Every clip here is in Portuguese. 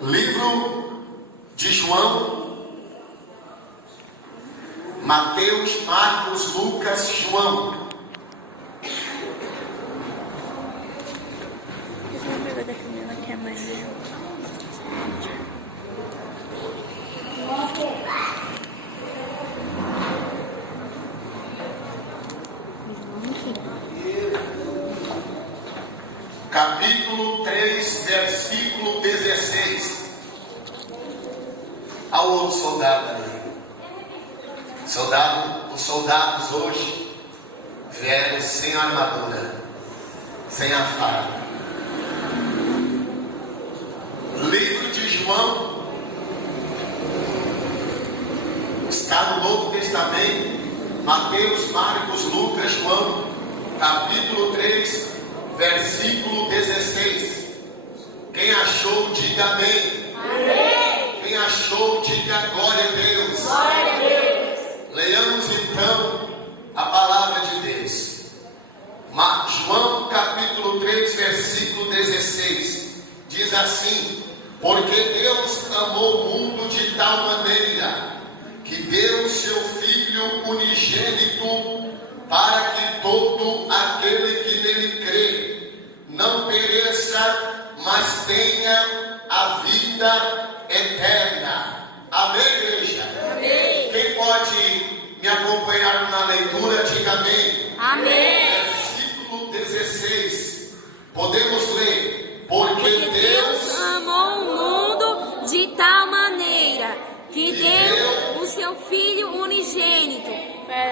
Livro de João, Mateus, Marcos, Lucas, João. Capítulo 3, versículo 16. Ao outro soldado ali. Os soldados hoje vieram sem armadura, sem a farda. Livro de João está no Novo Testamento, Mateus, Marcos, Lucas, João, capítulo 3, versículo 16. Quem achou, diga amém. Amém. Quem achou, diga glória a Deus. Glória a Deus. Leiamos então a palavra de Deus. João capítulo 3, versículo 16. Diz assim: porque Deus amou o mundo de tal maneira que deu seu Filho unigênito, para que todo aquele que nele crê não pereça, mas tenha a vida eterna. Amém, igreja? Amém. Quem pode me acompanhar na leitura, diga amém. Amém. Versículo 16. Podemos ler: porque Deus amou o mundo de tal maneira que deu o seu Filho unigênito,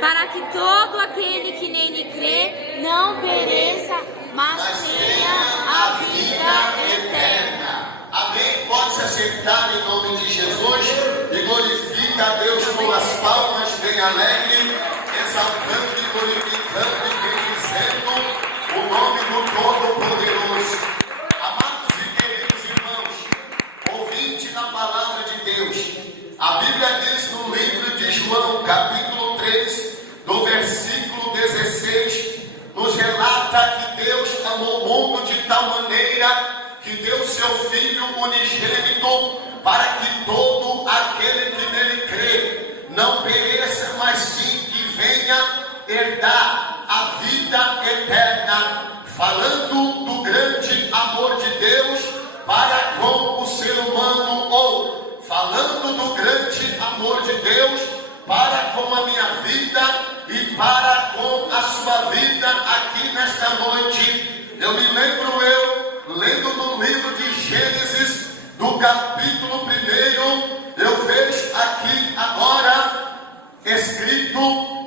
para que todo aquele que nele crê não pereça, mas tenha a vida eterna. Amém? Pode se assentar em nome de Jesus e glorifica a Deus com as palmas, bem alegre, exaltando e glorificando e bendizendo o nome do Todo-Poderoso. Amados e queridos irmãos, ouvintes da palavra de Deus, a Bíblia diz no livro de João, capítulo 3, do versículo 16, nos relata que Deus amou o mundo de tal maneira que deu seu Filho unigênito, para que todo aquele que nele crê não pereça, mas sim que venha herdar a vida eterna, falando do grande amor de Deus para com o ser humano, ou falando do grande amor de Deus para com a minha vida e para com a sua vida aqui nesta noite. Eu me lembro, lendo no livro de Gênesis, do capítulo 1, eu vejo aqui agora, escrito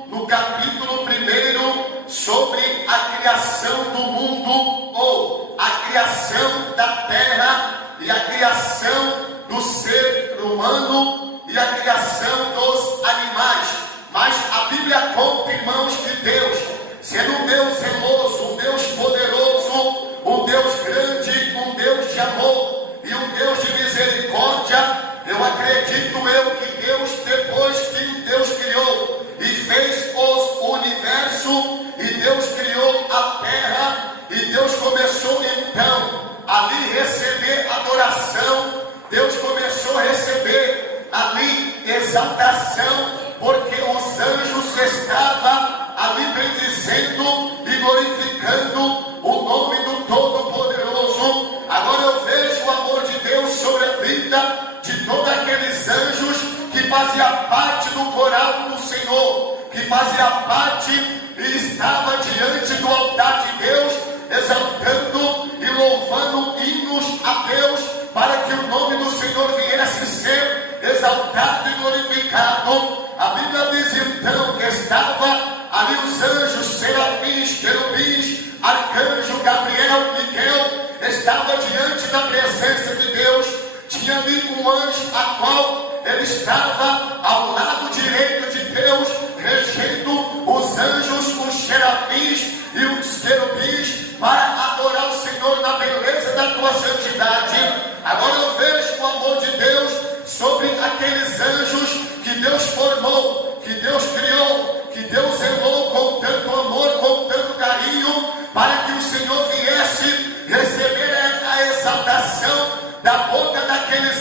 no capítulo 1, sobre a criação do mundo, ou a criação da terra, e a criação do ser humano, e a criação dos animais. Mas a Bíblia conta, irmãos, que Deus, sendo um Deus zeloso, um Deus poderoso, um Deus grande, um Deus de amor e um Deus de misericórdia, eu acredito que Deus, depois que Deus criou e fez o universo, e Deus criou a terra, e Deus começou então ali receber adoração, Deus começou a receber ali exaltação, porque os anjos estavam ali bendizendo e glorificando o nome do Todo-Poderoso. Agora eu vejo o amor de Deus sobre a vida de todos aqueles anjos que faziam parte do coral do Senhor, que fazia parte e estava diante do altar de Deus, exaltando e louvando hinos a Deus, para que o nome do Senhor viesse ser exaltado e glorificado. A Bíblia diz então que estava ali os anjos, serafins, querubins, arcanjo Gabriel, Miguel, estava diante da presença de Deus. Tinha ali um anjo, a qual ele estava ao lado direito de Deus, regendo os anjos, os serafins e os querubins, para adorar o Senhor na beleza da tua santidade. Agora eu vejo o amor de Deus sobre aqueles anjos que Deus formou, que Deus criou, que Deus zelou com tanto amor, com tanto carinho, para que o Senhor viesse receber a exaltação da boca daqueles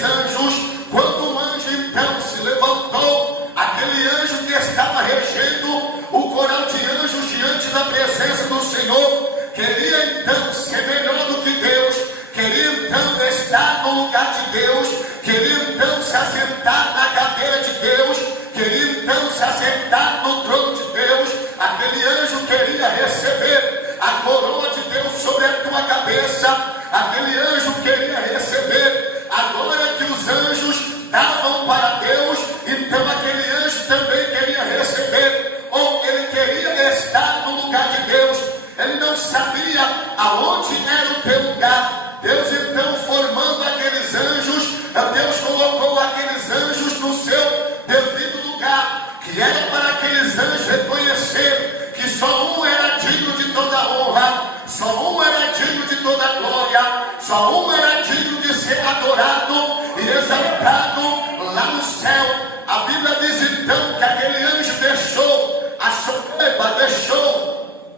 assentar na cadeira de Deus, queria então se assentar no trono de Deus. Aquele anjo queria receber a coroa de Deus sobre a tua cabeça. Aquele anjo queria receber a glória que os anjos davam para Deus. Então aquele anjo também queria receber, ou ele queria estar no lugar de Deus. Ele não sabia aonde era o teu lugar. Deus então, formando aqueles anjos, Deus colocou aqueles anjos no seu devido lugar, que era para aqueles anjos reconhecer que só um era digno de toda honra, só um era digno de toda glória, só um era digno de ser adorado e exaltado lá no céu. A Bíblia diz então que aquele anjo deixou a soberba, deixou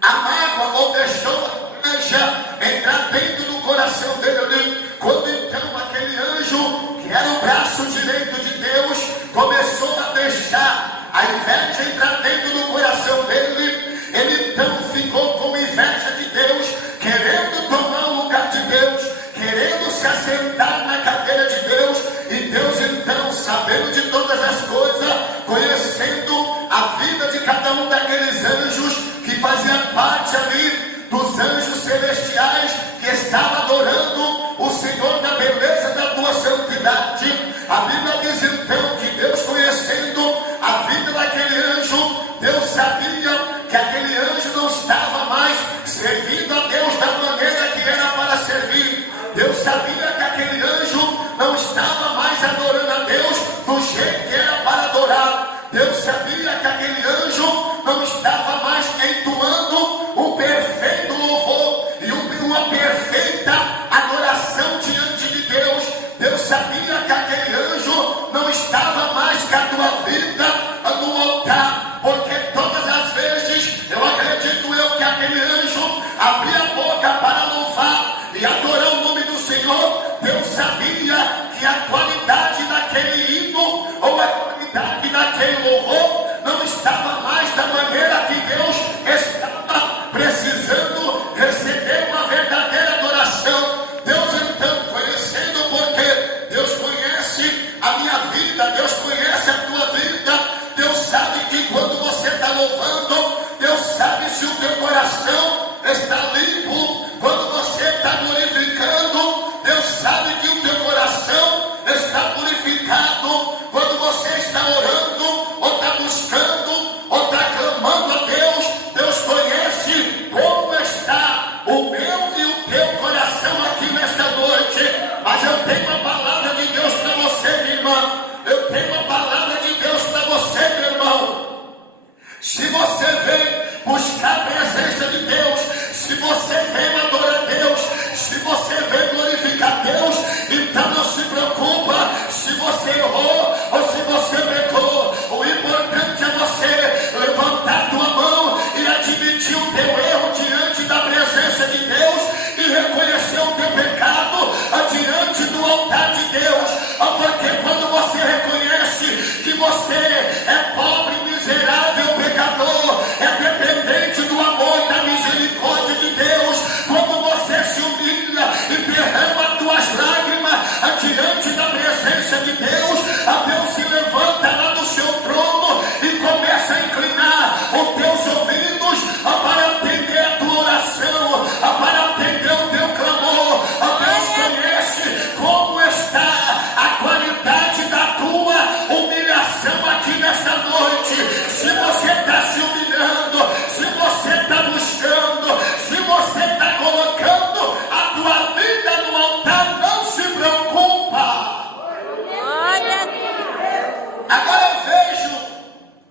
a mágoa, ou deixou a inveja entrar dentro do coração dele. Quando então aquele anjo, que era o braço direito de Deus, começou a deixar a inveja entrar dentro do coração dele, ele então ficou com inveja de Deus, querendo tomar o lugar de Deus, querendo se assentar na cadeira de Deus. E Deus então, sabendo de todas as coisas, conhecendo a vida de cada um daqueles anjos que faziam parte ali dos anjos celestiais, que estava adorando o Senhor na beleza da tua santidade. A Bíblia diz então que Deus, conhecendo a vida daquele anjo, Deus sabia que aquele anjo não estava mais servindo a Deus da maneira que era para servir. Deus sabia que aquele anjo não estava mais adorando a Deus do jeito que era para adorar. Deus sabia que aquele anjo não estava mais entoando um perfeito louvor e uma perfeita adoração diante de Deus. Deus sabia que aquele anjo não estava mais com a tua vida no altar, porque todas as vezes, eu acredito que aquele anjo abria a boca para louvar e adorar o nome do Senhor. Deus sabia que a qualidade daquele hino, ou a qualidade daquele louvor, não estava mais da maneira que Deus estava precisando receber uma verdadeira adoração. Deus então, conhecendo, porque Deus conhece a minha vida, Deus conhece a tua vida, Deus sabe que quando você está louvando, Deus sabe se o teu coração está limpo. Quando você está glorificando, Deus sabe que o teu coração está purificado. Quando você está orando, ou está buscando, ou está clamando a Deus, Deus conhece como está o meu e o teu coração aqui nesta noite. Mas eu tenho uma palavra de Deus para você, minha irmã. Eu tenho uma palavra de Deus para você, meu irmão. Se você vem buscar a presença de Deus, se você vem adorar Deus, se você vem glorificar Deus, então não se preocupa se você errou ou se você pecou. O importante é você levantar a tua mão e admitir o teu erro diante da presença de Deus e reconhecer o teu pecado diante do altar de Deus. Porque quando você reconhece que você é pobre, miserável, pecador, é dependente do amor e da misericórdia de Deus, quando você se humilha e derrama as tuas lágrimas diante da presença de Deus, a Deus se levanta lá do seu trono e começa a inclinar os teus ouvidos para atender a tua oração, para atender o teu clamor. A Deus conhece como está a qualidade da tua humilhação aqui nesta noite. Se você está se humilhando, se você está buscando, se você está colocando a tua vida no altar, não se preocupa. Agora eu vejo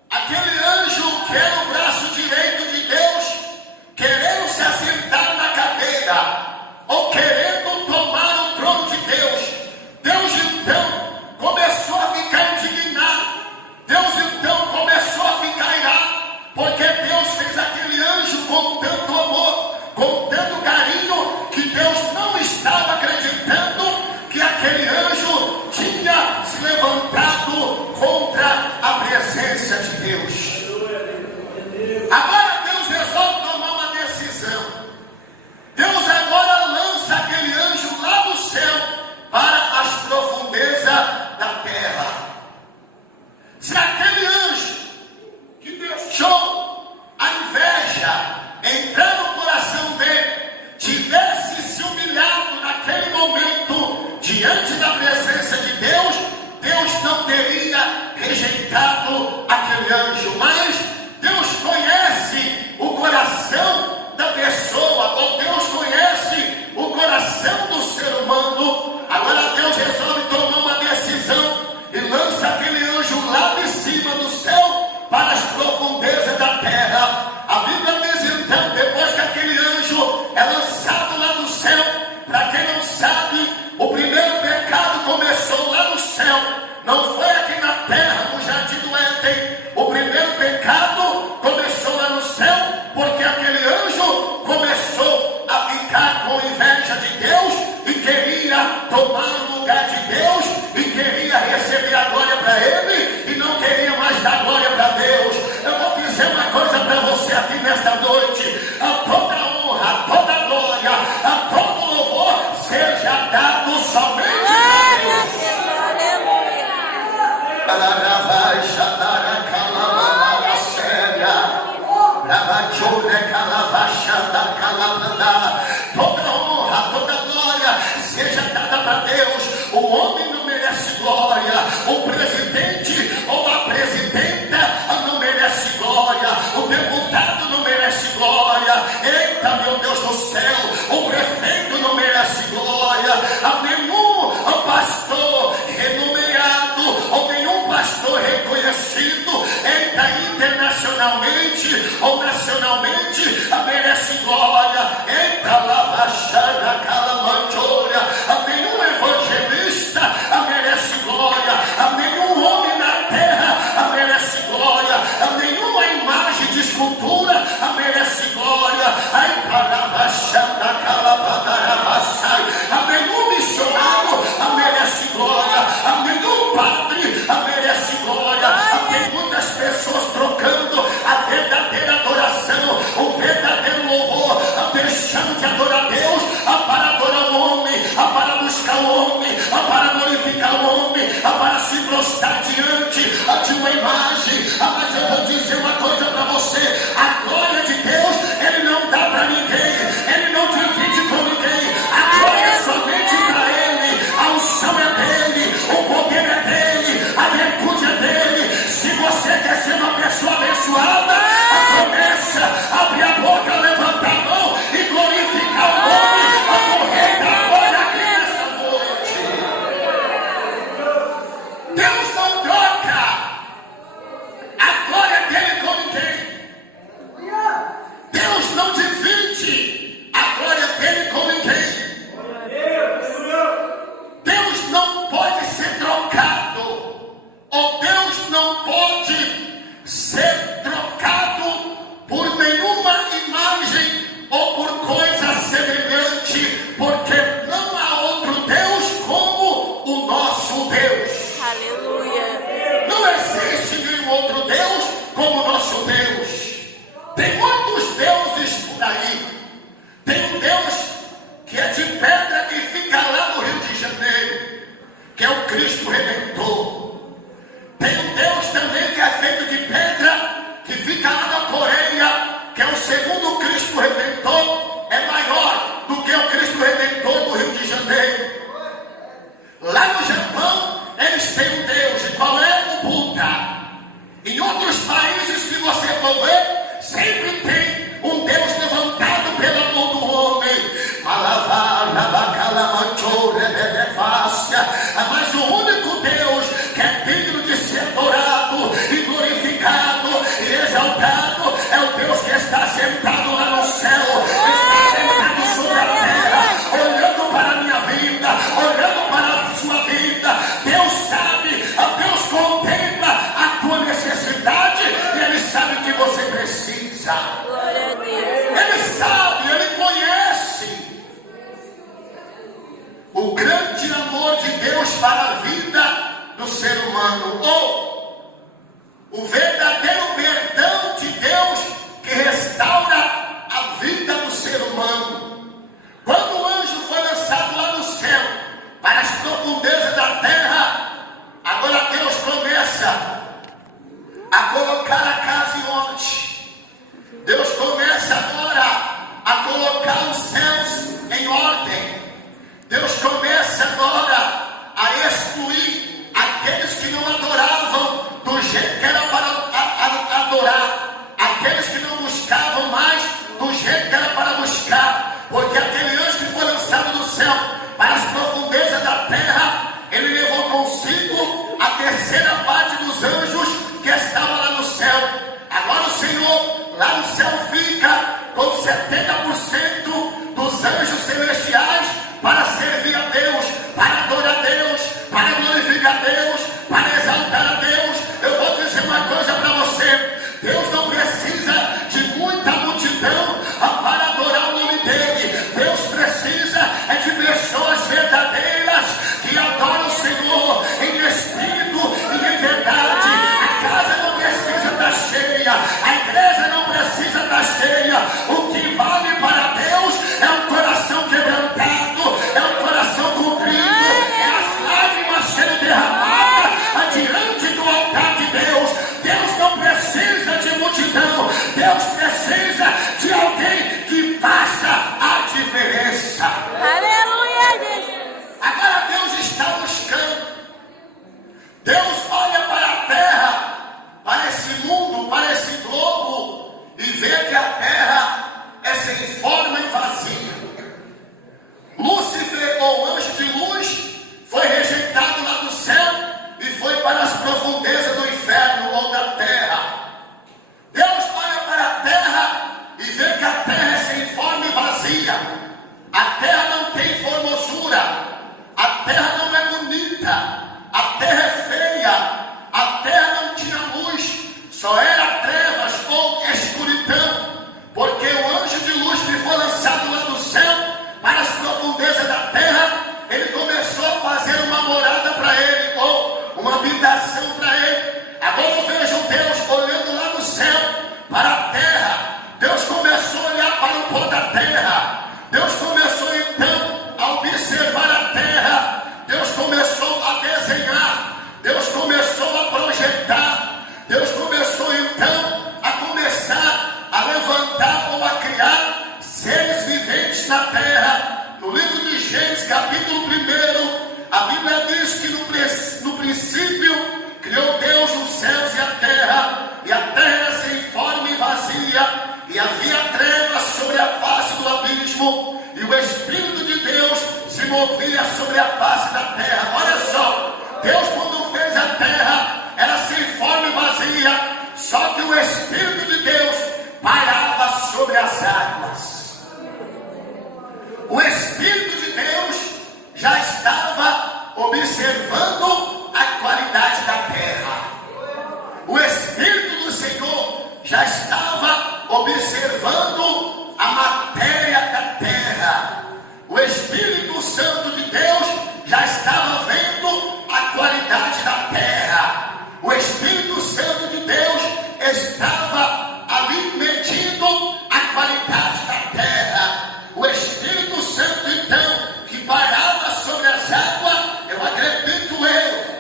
aquele anjo que era o braço direito de Deus, querendo se assentar na cadeira, ou querendo tomar o trono de Deus. Deus então começou a ficar indignado. Deus então começou a ficar irado, porque Deus fez aquele anjo com tanto amor, com tanto carinho, que Deus não estava acreditando que aquele anjo tinha se levantado contra a presença de Deus. Agora Deus resolve tomar uma decisão. Deus agora lança aquele rejeitado aquele anjo, mas Deus conhece o coração da pessoa, ou Deus conhece o coração do ser humano. Agora Deus resolve tomar uma decisão e lança aquele anjo lá de cima do céu para as profundezas da terra. A Bíblia diz então, depois que aquele anjo é lançado lá no céu, para quem não sabe, o primeiro pecado começou lá no céu, não foi aqui na terra, no jardim do Éden. O primeiro pecado começou lá no céu, porque aquele anjo começou a ficar com inveja de Deus e queria tomar o lugar de Deus e queria receber a glória para ele e não queria mais dar glória para Deus. Eu vou dizer uma coisa para você aqui nesta noite: a toda honra, a toda glória, a todo louvor seja dado somente a Deus. Toda honra, toda glória seja dada para Deus. O homem não merece glória, o presidente ou a presidenta não merece glória, o deputado não merece glória. Eita, meu Deus do céu, o prefeito não merece glória. A nenhum pastor renomeado ou nenhum pastor reconhecido, eita, internacionalmente ou nacionalmente, merece glória. Eita, lavachada, calamanchoria. A nenhum evangelista merece glória. A nenhum homem na terra merece glória. A nenhuma imagem de escultura merece glória. Ai, paravachada, calabadarabachai. A nenhum missionário merece glória. A nenhum padre merece glória. Tem muitas pessoas trocando a verdadeira adoração, o verdadeiro louvor, deixando de adorar Deus para adorar o homem, para buscar o homem, para glorificar o homem, para se prostrar diante de uma imagem. Mas eu vou dizer uma coisa para você: a glória de Deus, ele não dá para ninguém, ele não divide com ninguém. A glória é somente para ele, a unção é dele, o poder é dele, a virtude é dele. Se você quer ser uma pessoa abençoada, começa a abrir a boca, levantar a mão e glorificar o nome do Rei da Glória aqui nesta noite. Deus não troca a glória dele com ninguém. Deus não divide a glória dele com ninguém. Deus não pode ser trocado, ou Deus não pode ser trocado por nenhuma imagem ou por coisa semelhante, porque não há outro Deus como o nosso Deus. Aleluia. Não existe nenhum outro Deus como o nosso Deus. Tem muitos deuses por aí. Tem um Deus que é de pedra e fica lá no Rio de Janeiro, que é o Cristo Redentor. Tem um Deus também que é feito de pedra, que fica lá na Coreia, que é o segundo Cristo Redentor, é maior do que o Cristo Redentor do Rio de Janeiro. Lá no Japão, eles têm um Deus, e qual é? O Buda. Em outros países que você for ver, sempre tem um Deus levantado pela mão do homem. Mas o único Deus que é digno de ser adorado e glorificado e exaltado é o Deus que está sentado lá no céu, está sentado sobre a terra, olhando para a minha vida, olhando para a sua vida. Deus sabe, Deus contempla a tua necessidade e Ele sabe o que você precisa. Glória a Deus. Ele sabe, Ele conhece o grande amor de Deus para a vida do ser humano, ou o verdadeiro perdão de Deus que restaura a vida do ser humano. Quando o anjo foi lançado lá no céu para as profundezas da terra, agora Deus começa a colocar a casa em ordem. Deus começa agora a colocar os céus em ordem. Deus começa agora a excluir aqueles que não adoravam do jeito 70% dos anjos celestiais para servir a Deus, para adorar a Deus, para glorificar a Deus, para exaltar a Deus. Eu vou dizer uma coisa para você: Deus não precisa de muita multidão para adorar o nome dele. Deus precisa de pessoas verdadeiras que adoram o Senhor em espírito e em verdade. A casa não precisa estar cheia, a igreja não precisa estar cheia. O que vale para Deus é um coração quebrantado, é um coração contrito, é as lágrimas sendo derramadas diante do altar de Deus. Deus não precisa de multidão, Deus precisa de alguém que faça a diferença. Aleluia, Jesus. Agora Deus está buscando. Deus olha para a terra, para esse mundo, para esse globo, e vê que a terra é sem forma e vazia. Lúcifer, ou anjo de luz, foi rejeitado lá do céu e foi para as profundezas do inferno ou da terra. Deus olha para a terra e vê que a terra é sem forma e vazia. A terra não tem formosura, a terra não é bonita, a terra é feia, a terra não tinha luz, só era trevas ou escuridão, porque o anjo de luz que foi lançado lá do céu para as profundezas da terra, ele começou a fazer uma morada para ele, ou uma habitação para ele. Agora eu vejo Deus olhando lá do céu para a terra. Deus começou a olhar para o pó da terra. Deus começou então a observar a terra. Deus começou a desenhar. Deus começou a projetar. Deus começou então a levantar ou a criar seres viventes na terra. No livro de Gênesis, capítulo 1, a Bíblia diz que no princípio criou Deus os céus e a terra era sem forma e vazia, e havia trevas sobre a face do abismo, e o Espírito de Deus se movia sobre a face da terra. Olha só, Deus, quando fez a terra, era sem forma e vazia, só que o Espírito de Deus pairava sobre as águas. O Espírito de Deus já estava observando a qualidade da terra. O Espírito do Senhor já estava observando a matéria da terra. O Espírito Santo de Deus já estava vendo a qualidade da terra. O Espírito Santo de Deus estava ali medindo a qualidade da terra. O Espírito Santo então, que parava sobre as águas, eu acredito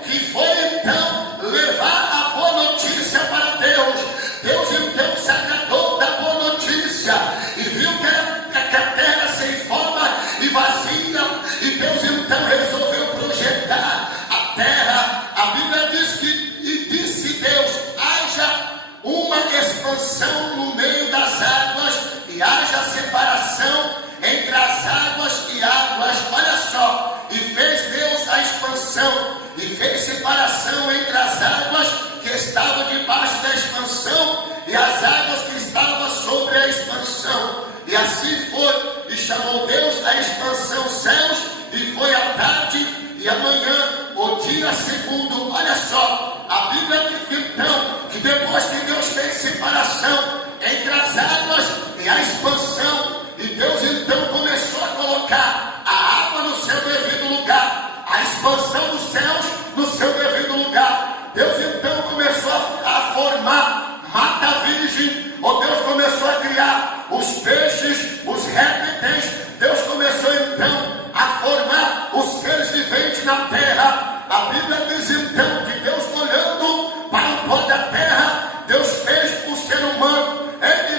que foi então levar a boa notícia para Deus. Deus então se agradou da boa notícia e viu que a terra era sem forma e vazia, e Deus então resolveu projetar a terra. A Bíblia diz que, e disse Deus, haja uma expansão no meio das águas e haja separação entre as águas e águas. Olha só, e fez Deus a expansão e fez separação entre as águas que estavam debaixo da expansão e as águas que estavam sobre a expansão. E assim foi, e chamou Deus a expansão céus, e foi a tarde e amanhã, o dia segundo. Olha só, a Bíblia diz então que depois que Deus fez separação entre as águas e a expansão, e Deus então começou a colocar a água no seu devido lugar, a expansão dos céus no seu devido lugar. Deus então começou a formar mata virgem, ou Deus começou a criar os peixes, os répteis. Deus começou então a formar os seres viventes na terra. A Bíblia diz então que Deus, olhando para o pó da terra, Deus fez o ser humano. Ei,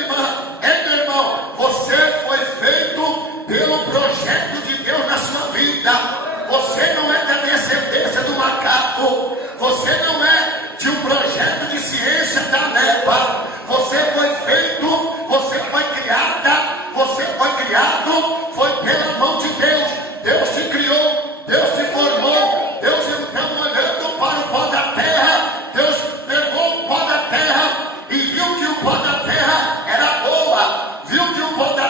meu irmão, você foi feito pelo projeto de Deus na sua vida. Você não é da descendência do macaco. Você não é de um projeto de ciência da ameba. Você foi feito, você foi criada, você foi criado, foi pela mão de Deus. Deus te criou, Deus te formou. Deus então, olhando para o pó da terra, Deus pegou o pó da terra e viu que o pó da terra era boa, viu que o pó da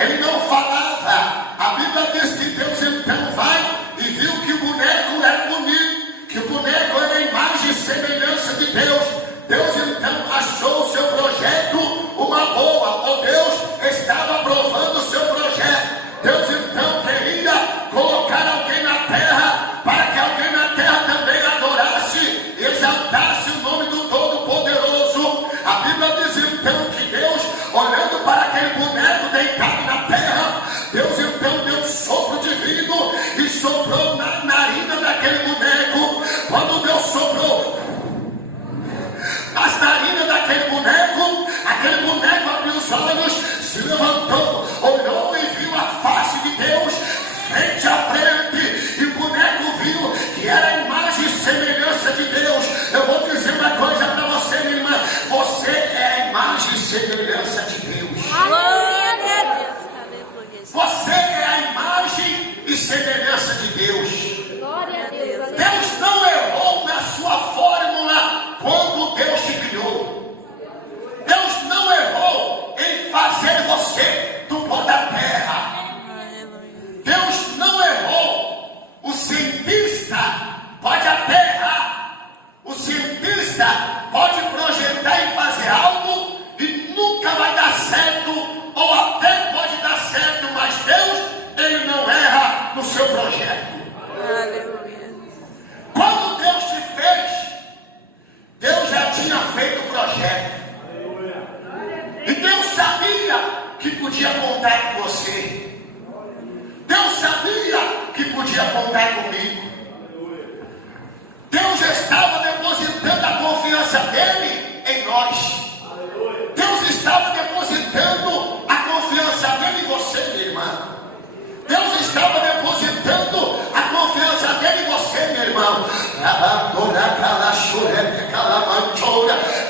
ele não falava. A Bíblia diz que Deus então vai e viu que o boneco era bonito, que o boneco era a imagem e semelhança de Deus. Deus então achou o seu projeto uma boa, ou Deus estava aprovando o seu projeto. Deus então queria colocar alguém na terra, para que alguém na terra também adorasse e exaltasse o nome do Todo-Poderoso. A Bíblia diz então que Deus, olhando para aquele boneco deitado na terra, Deus então deu um sopro divino e soprou na narina daquele boneco. Quando Deus soprou as narinas daquele boneco, aquele boneco abriu os olhos, se levantou, olhou e viu a face de Deus frente a frente, e o boneco viu que era a imagem e semelhança de Deus. Eu vou dizer uma coisa para você, minha irmã: você é a imagem e semelhança de Deus. Glória a Deus. Você é a imagem e semelhança de Deus. Glória a Deus. Deus não errou na sua fórmula quando Deus te criou. Deus não errou em fazer você do pó da terra. Deus não errou. O cientista pode até errar. O cientista pode projetar e fazer algo e nunca vai dar certo, ou até pode dar certo, mas Deus, ele não erra no seu projeto. Quando Deus te fez, Deus já tinha feito o projeto. E Deus sabia que podia contar com você. Deus sabia que podia contar comigo. Deus estava depositando a confiança dele em nós. Deus estava depositando a confiança dele em você, minha irmã. Deus estava depositando a confiança dele em você, meu irmão.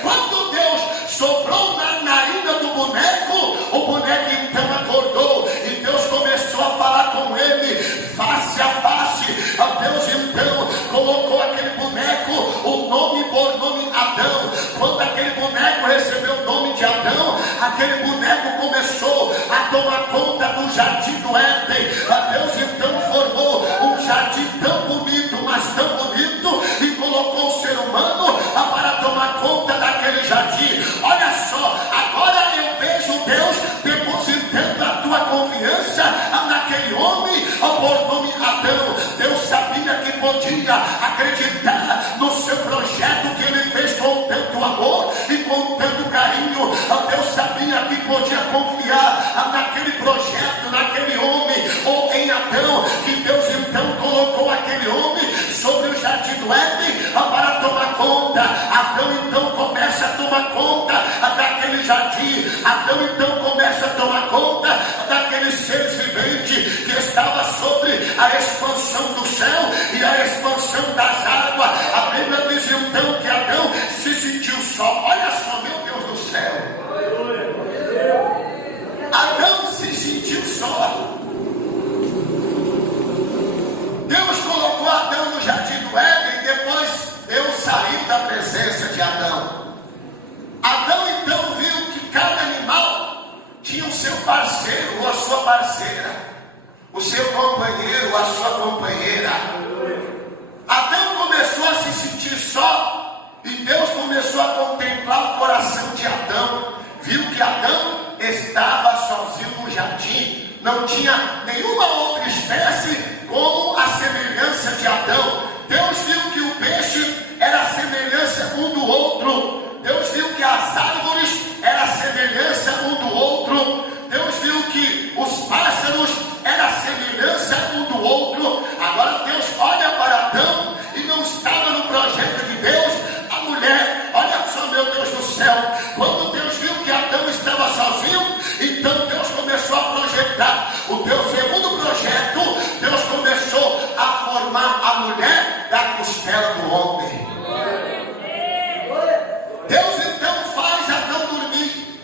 Quando Deus soprou na narina do boneco, o boneco então acordou e Deus começou a falar com ele face a face. Deus então colocou aquele boneco, o nome por nome Adão. Quando aquele boneco recebeu o nome de Adão, aquele boneco começou a tomar conta do jardim do Éden. Deus então formou um jardim tão bonito, mas tão bonito, e colocou o ser humano para tomar conta daquele jardim. Olha só, agora eu vejo Deus depositando a tua confiança naquele homem por nome Adão. Deus sabia que podia acreditar no seu projeto que ele fez com tanto amor e com tanto carinho. Deus sabia que podia confiar naquele projeto, naquele homem, ou em Adão, que Deus então colocou aquele homem sobre o jardim do Éden para tomar conta. Adão então começa a tomar conta daquele jardim. Adão então começa a tomar conta daqueles seres viventes que estava sobre a expansão do céu e a expansão das águas. A Bíblia diz então que Adão se sentiu só. Olha só, meu Deus do céu. Adão se sentiu só. Deus colocou Adão no jardim do Éden e depois Deus saiu da presença de Adão. Adão então viu que cada animal tinha o seu parceiro ou a sua parceira, o seu companheiro ou a sua companheira. Adão começou a se sentir só e Deus começou a contemplar o coração de Adão. Viu que Adão estava sozinho no jardim, não tinha nenhuma outra espécie como a semelhança de Adão. Deus viu que o peixe era a semelhança um do outro. Deus viu que as árvores eram a semelhança um do outro. Deus viu que os pássaros eram a semelhança um do outro. Agora Deus olha para Adão e não estava no projeto de Deus a mulher. Olha só, meu Deus do céu, quando Deus viu que Adão estava sozinho, então Deus começou a projetar o teu segundo projeto. Deus começou a formar a mulher da costela do homem. Deus então faz Adão dormir.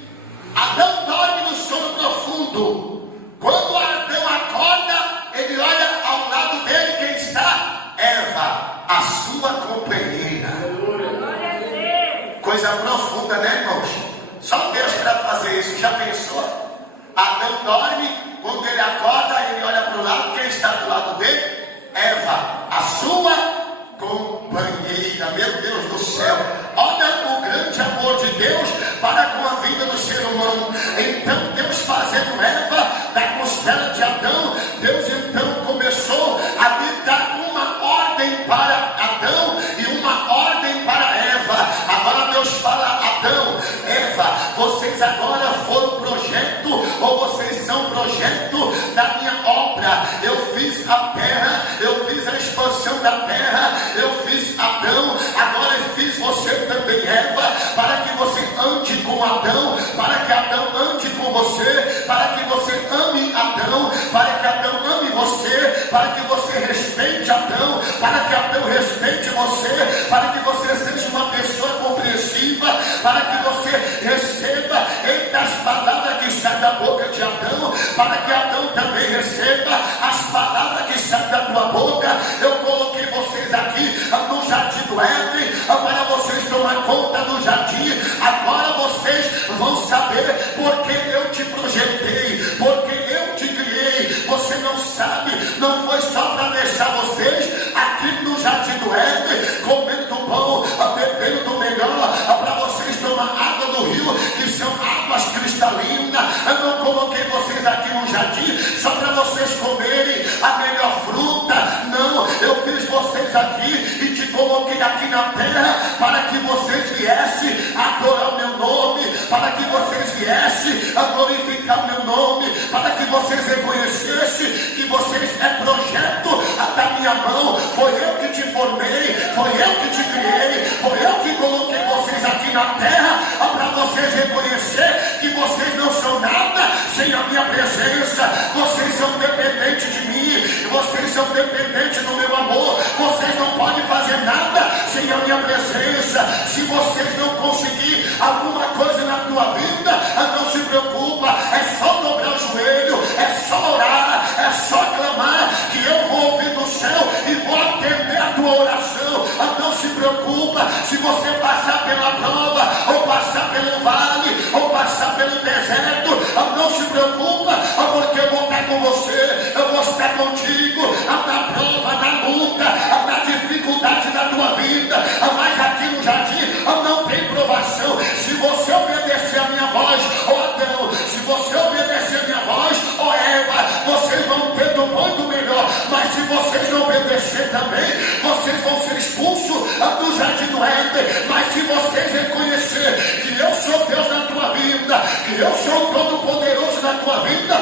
Adão dorme no sono profundo. Quando Adão acorda, ele olha ao lado dele, quem está? Eva, a sua companheira. Coisa profunda, né, irmãos? Só Deus para fazer isso. Já pensou? Adão Adão dorme, quando ele acorda, ele olha para o lado, quem está do lado dele? Eva, a sua companheira. Meu Deus do céu, olha o grande amor de Deus para com a vida do ser humano. Então Deus fazendo Eva da costela de Adão, Deus então começou a lhe dar uma ordem para Adão e uma ordem para Eva. Agora Deus fala: Adão, Eva, vocês agora foram projeto, ou vocês são projeto da minha obra. Eu fiz a terra, eu fiz a expansão da terra, eu fiz Adão, agora eu fiz você também, Eva, para que você ande com Adão, para que Adão ande com você, para que você ame Adão, para que Adão ame você, para que você respeite Adão, para que Adão respeite você, para que você seja uma pessoa compreensiva, para que você receba as palavras que saem da boca de Adão, para que Adão também receba as palavras que saem da tua boca. Eu coloquei vocês aqui no jardim do Éden para vocês tomar conta do jardim. Agora vocês vão saber porque eu te projetei, porque eu te criei. Você não sabe, não foi só para deixar vocês aqui no jardim do Éden comendo do bom, bebendo do melhor, para vocês tomar água do rio, que são águas cristalinas. Eu não coloquei vocês aqui no jardim só para vocês comerem a melhor fruta. Não, eu fiz vocês aqui e te coloquei aqui na terra para que vocês viessem adorar o meu nome, para que vocês viessem a glorificar o meu nome, para que vocês reconhecessem que vocês é projeto da minha mão. Foi eu que te formei, foi eu que te criei, foi eu que coloquei vocês aqui na terra para vocês reconhecer que vocês não são nada sem a minha presença. Vocês são dependentes de mim, vocês são dependentes do meu amor. Vocês não podem fazer nada sem a minha presença. Se vocês não conseguirem alguma coisa na tua vida, não se preocupa, é só dobrar o joelho, é só orar, é só clamar, que eu vou ouvir do céu e vou atender a tua oração. Não se preocupa se você passar pela prova, ou passar pelo vale, ou passar pelo deserto. Não se preocupa, porque eu vou estar com você, eu vou estar contigo na prova, na luta, na dificuldade da tua vida. Mas aqui no jardim não tem provação. Se você obedecer a minha voz, ó Adão, se você obedecer a minha voz, ó Eva, vocês vão ter do bom e do melhor. Mas se vocês não obedecer também, vocês vão ser expulsos do jardim do Éden. Mas se vocês reconhecer que eu sou Deus na tua vida, que eu sou o Todo-Poderoso na tua vida,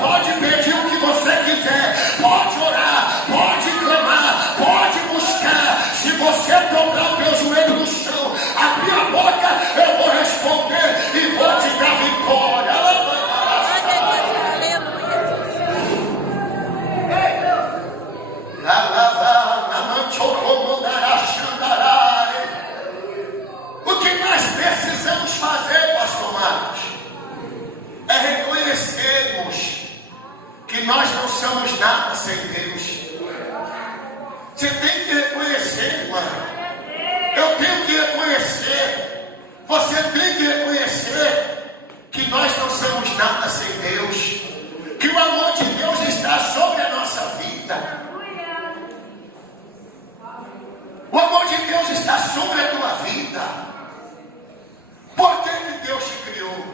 pode pedir o que você quiser, pode orar, pode clamar, pode buscar. Se você dobrar o teu joelho no chão, abrir a boca, eu vou responder e vou te dar vitória. O que nós precisamos fazer, pastor Marcos, é reconhecermos que nós não somos nada sem Deus. Você tem que reconhecer, irmã. Eu tenho que reconhecer. Você tem que reconhecer que nós não somos nada sem Deus. Que o amor de Deus está sobre a nossa vida. O amor de Deus está sobre a tua vida. Por que que Deus te criou?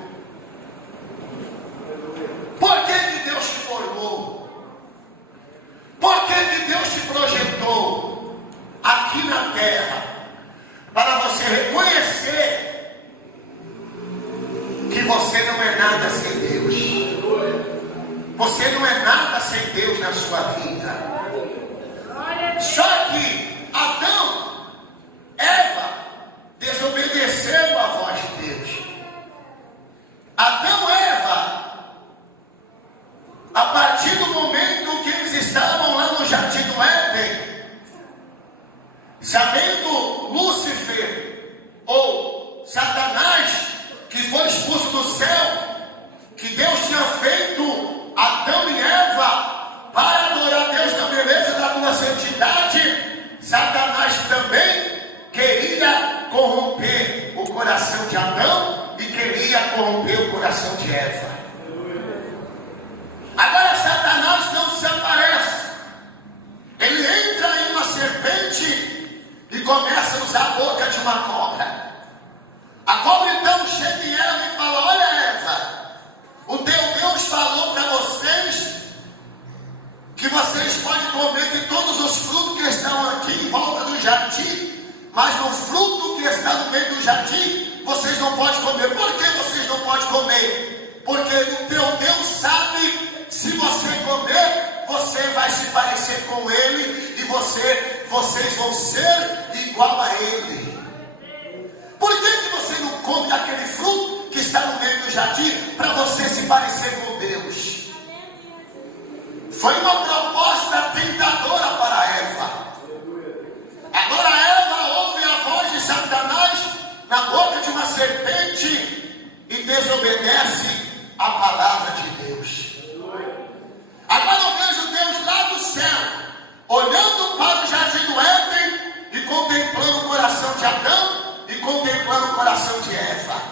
Por que que Deus te formou? Por que que Deus te projetou aqui na terra? Para você reconhecer que você não é nada sem Deus. Você não é nada sem Deus na sua vida. Só que Adão, Eva desobedeceram a voz de Deus. Adão e Eva, a partir do momento que eles estavam lá no jardim do Éden, sabendo Lúcifer ou Satanás, que foi expulso do céu, que Deus tinha feito Adão e Eva para adorar a Deus na beleza da tua santidade, comer de todos os frutos que estão aqui em volta do jardim, mas no fruto que está no meio do jardim, vocês não podem comer. Por que vocês não podem comer? Porque o teu Deus sabe, se você comer, você vai se parecer com Ele, e vocês vão ser igual a Ele. Por que você não come daquele fruto que está no meio do jardim, para você se parecer com Deus? Foi uma proposta tentadora para Eva. Agora Eva ouve a voz de Satanás na boca de uma serpente e desobedece a palavra de Deus. Agora eu vejo Deus lá do céu, olhando para o jardim do Éden e contemplando o coração de Adão e contemplando o coração de Eva.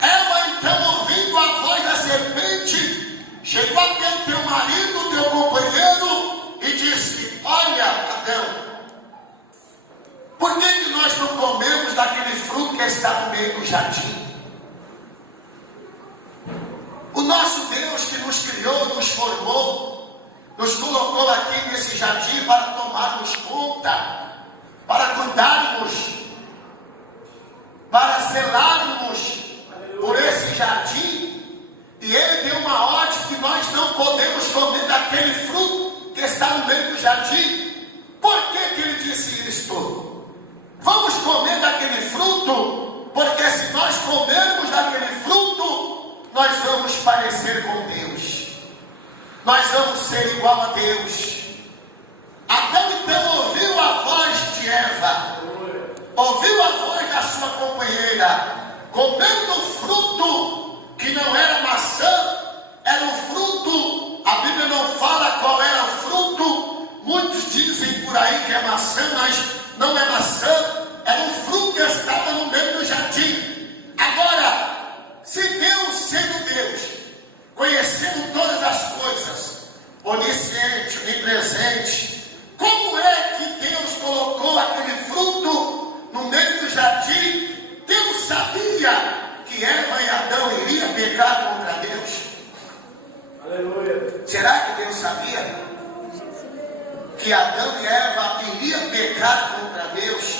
Eva, então, ouvindo a voz da serpente, chegou até o teu marido, o teu companheiro, e disse: olha, Adão, por que nós não comemos daquele fruto que está no meio do jardim? O nosso Deus que nos criou, nos formou, nos colocou aqui nesse jardim para tomarmos conta, para cuidarmos, para zelarmos por esse jardim. E Ele deu uma ordem que nós não podemos comer daquele fruto que está no meio do jardim. Por que Ele disse isto? Vamos comer daquele fruto, porque se nós comermos daquele fruto, nós vamos parecer com Deus. Nós vamos ser igual a Deus. Adão então ouviu a voz de Eva, ouviu a voz da sua companheira, comendo o fruto que não era maçã, era um fruto, a Bíblia não fala qual era o fruto. Muitos dizem por aí que é maçã, mas não é maçã, era um fruto que estava no meio do jardim. Agora, se Deus, sendo Deus, conhecendo todas as coisas, onisciente, onipresente, como é que Deus colocou aquele fruto no meio do jardim? Deus sabia que Eva e Adão iriam pecar contra Deus. Aleluia. Será que Deus sabia que Adão e Eva iriam pecar contra Deus?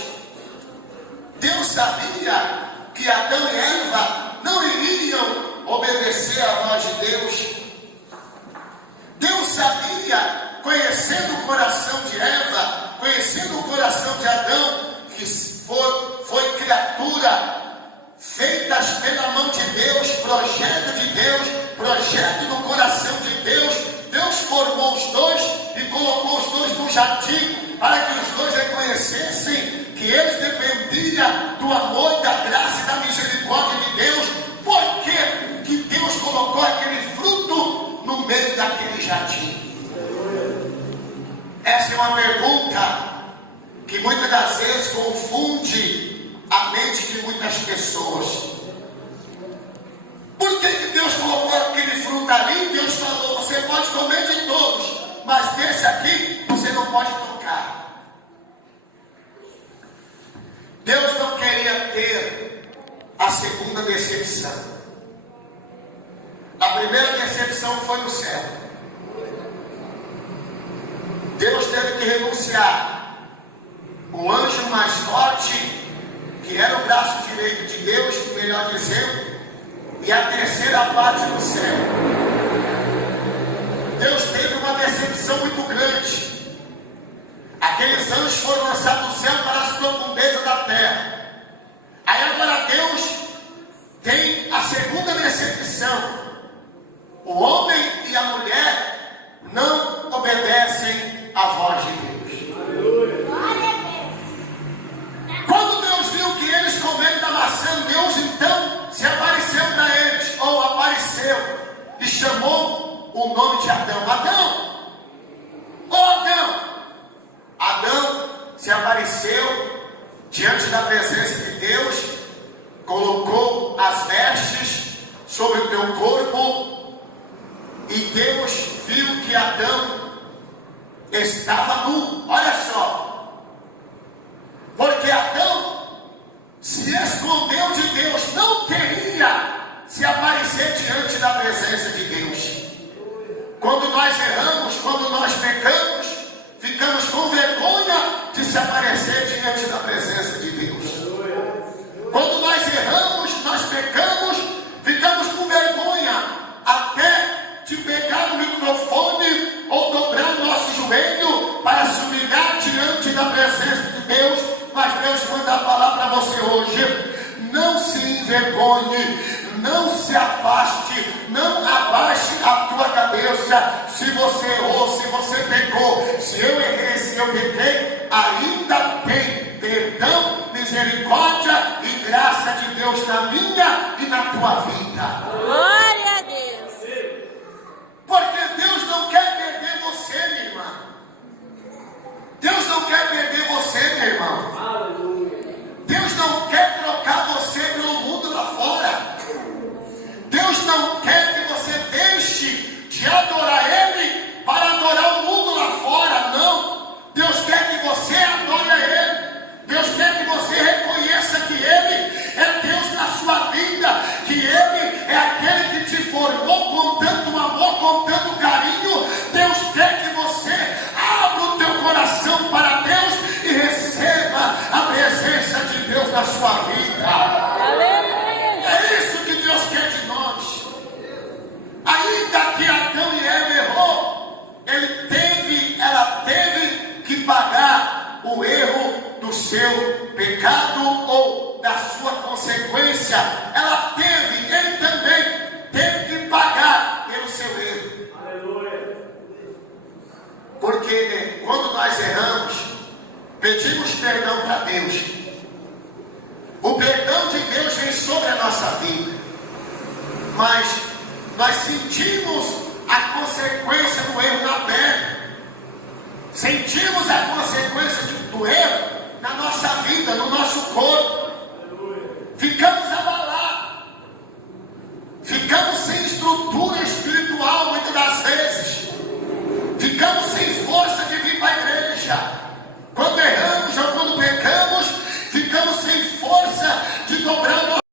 Deus sabia que Adão e Eva não iriam obedecer à voz de Deus. Deus sabia, conhecendo o coração de Eva, conhecendo o coração de Adão, que foi criatura feitas pela mão de Deus, projeto no coração de Deus. Deus formou os dois e colocou os dois no jardim para que os dois reconhecessem que eles dependiam do amor, da graça e da misericórdia de Deus. Por que Deus colocou aquele fruto no meio daquele jardim? Essa é uma pergunta que muitas das vezes confunde a mente de muitas pessoas. Por que Deus colocou aquele fruto ali? Deus falou: você pode comer de todos, mas desse aqui você não pode tocar. Deus não queria ter a segunda decepção. A primeira decepção foi no céu. Deus teve que renunciar. O anjo mais forte, que era o braço direito de Deus, melhor dizendo, e a terceira parte do céu. Deus teve uma decepção muito grande. Aqueles anjos foram lançados do céu para as profundezas da terra. Aí agora Deus tem a segunda decepção. O homem e a mulher não obedecem à voz de Deus. Quando Deus viu que eles comeram da maçã, Deus então se apareceu para eles, ou apareceu, e chamou o nome de Adão. Adão! Ô Adão! Adão se apareceu diante da presença de Deus, colocou as vestes sobre o teu corpo, e Deus viu que Adão estava nu. Olha só. Porque Adão se escondeu de Deus, não queria se aparecer diante da presença de Deus. Quando nós erramos, envergonhe. Não se afaste, não abaixe a tua cabeça. Se você errou, se você pecou, se eu errei, se eu pequei, ainda tem perdão, misericórdia e graça de Deus na minha e na tua vida. Glória a Deus. Porque Deus não quer perder você, minha irmã. Deus não quer perder você, meu irmão. Deus não quer trocar você pelo mundo lá fora. Deus não quer que você deixe de adorar Ele para adorar o mundo lá fora, não. Deus quer que você adore a Ele. Deus quer que você reconheça que Ele é Deus na sua vida, que Ele é aquele que te formou com tanto amor, com tanto carinho. Deus quer que você abra o teu coração para Deus e receba a presença de Deus na sua vida. É isso que Deus quer de nós. Ainda que Adão e Eva errou, ela teve que pagar o erro do seu pecado ou da sua consequência. Ele também teve que pagar pelo seu erro. Aleluia. Porque quando nós erramos, pedimos perdão para Deus. O perdão de Deus vem sobre a nossa vida, mas nós sentimos a consequência do erro na pele. Sentimos a consequência do erro na nossa vida, no nosso corpo. Ficamos